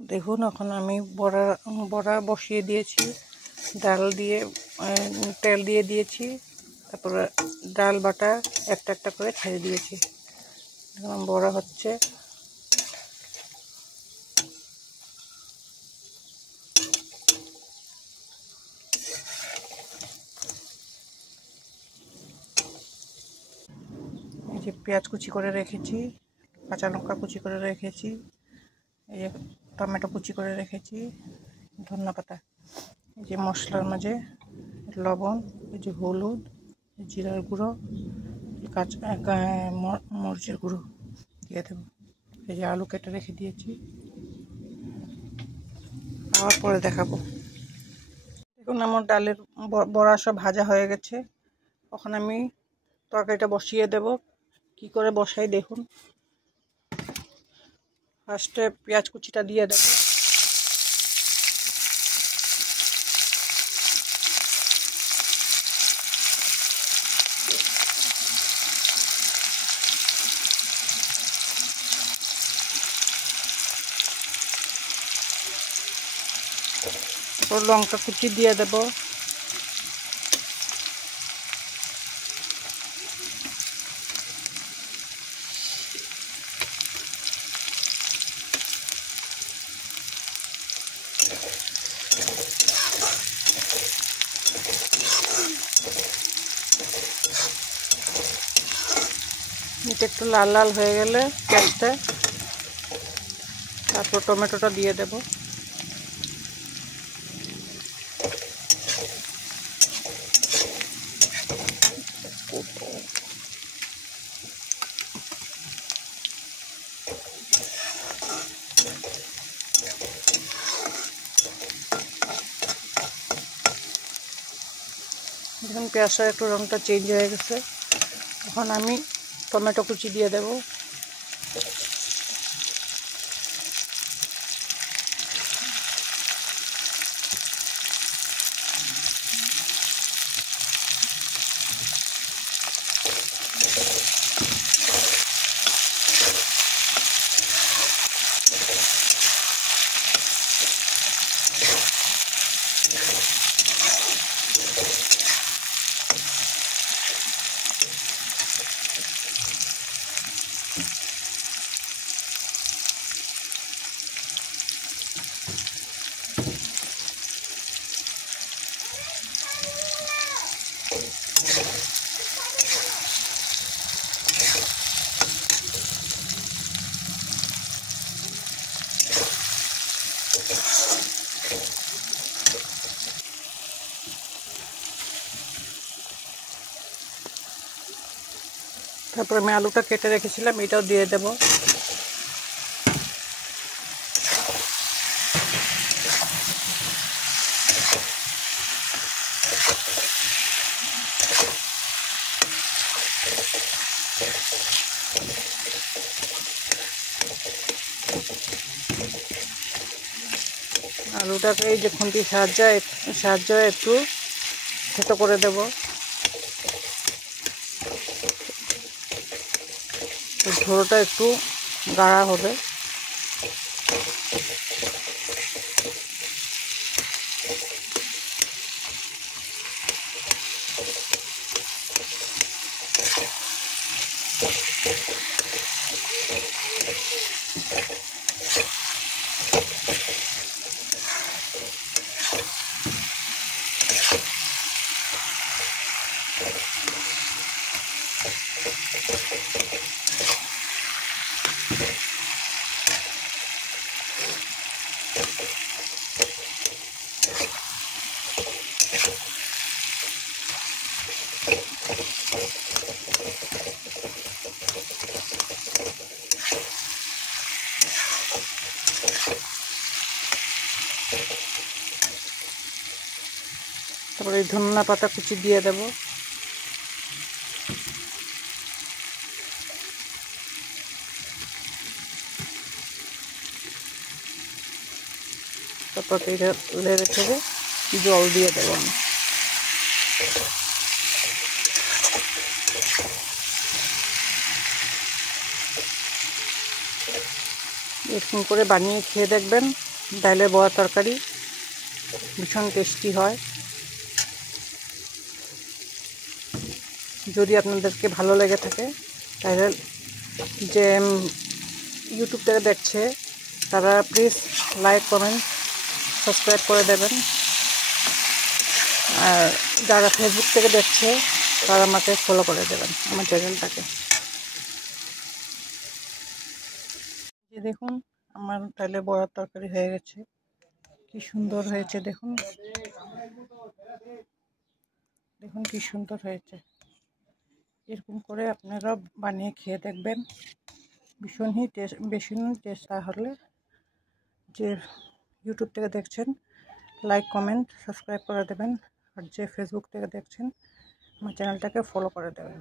দেখুন এখন আমি বড়া বড়া বসিয়ে দিয়েছি, ডাল দিয়ে তেল দিয়ে দিয়েছি, তারপরে ডাল বাটা একটা একটা করে ছেড়ে দিয়েছি। এখন বড়া হচ্ছে। এই যে পেঁয়াজ কুচি করে রেখেছি, কাঁচা লঙ্কা কুচি করে রেখেছি, এই যে টমেটো কুচি করে রেখেছি, ধনিয়া পাতা, এই যে মশলার মাঝে লবণ, এই যে হলুদ, জিরার গুঁড়ো, কাঁচা মরিচের গুঁড়ো দিয়ে দেবো। এই যে আলু কেটে রেখে দিয়েছি, আবার পরে দেখাবো। দেখুন আমার ডালের বড়া সব ভাজা হয়ে গেছে। এখন আমি তরকারিটা বসিয়ে দেব। কি করে বসাই দেখুন। ফার্স্টে পেঁয়াজ কুচিটা দিয়ে দেবো, তারপর লঙ্কা কুচি দিয়ে দেবো, এটা একটু লাল লাল হয়ে গেলে পেঁয়াজটা, তারপর টমেটোটা দিয়ে দেব। দেখুন পেঁয়াজটার একটু রঙটা চেঞ্জ হয়ে গেছে। এখন আমি টমেটো কুচি দিয়ে দেব, তারপর আমি আলুটা কেটে রেখেছিলাম এটাও দিয়ে দেব। আলুটাকে এই যে খুন্তির সাহায্যে একটু থেতো করে দেব। ঝোলটা একটু গাঢ়া হবে। তারপরে এই ধনিয়া পাতা কুচি দিয়ে দেব। তারপর এটা লেড়ে ছেড়ে জল দিয়ে দেব আমি। এরকম করে বানিয়ে খেয়ে দেখবেন। ডালের বড়া তরকারি ভীষণ টেস্টি হয়। যদি আপনাদেরকে ভালো লেগে থাকে তাহলে যে ইউটিউব থেকে দেখছে তারা প্লিজ লাইক কমেন্ট সাবস্ক্রাইব করে দেবেন। আর যারা ফেসবুক থেকে দেখছে তারা আমাকে ফলো করে দেবেন, আমার চ্যানেলটাকে। যে দেখুন আমার ডালের বড়ার তরকারি হয়ে গেছে, কি সুন্দর হয়েছে দেখুন, দেখুন কি সুন্দর হয়েছে। এরকম করে আপনারা বানিয়ে খেয়ে দেখবেন, ভীষণই টেস্ট। তাহলে যে ইউটিউব থেকে দেখছেন লাইক কমেন্ট সাবস্ক্রাইব করে দেবেন, আর যে ফেসবুক থেকে দেখছেন আমার চ্যানেলটাকে ফলো করে দেবেন।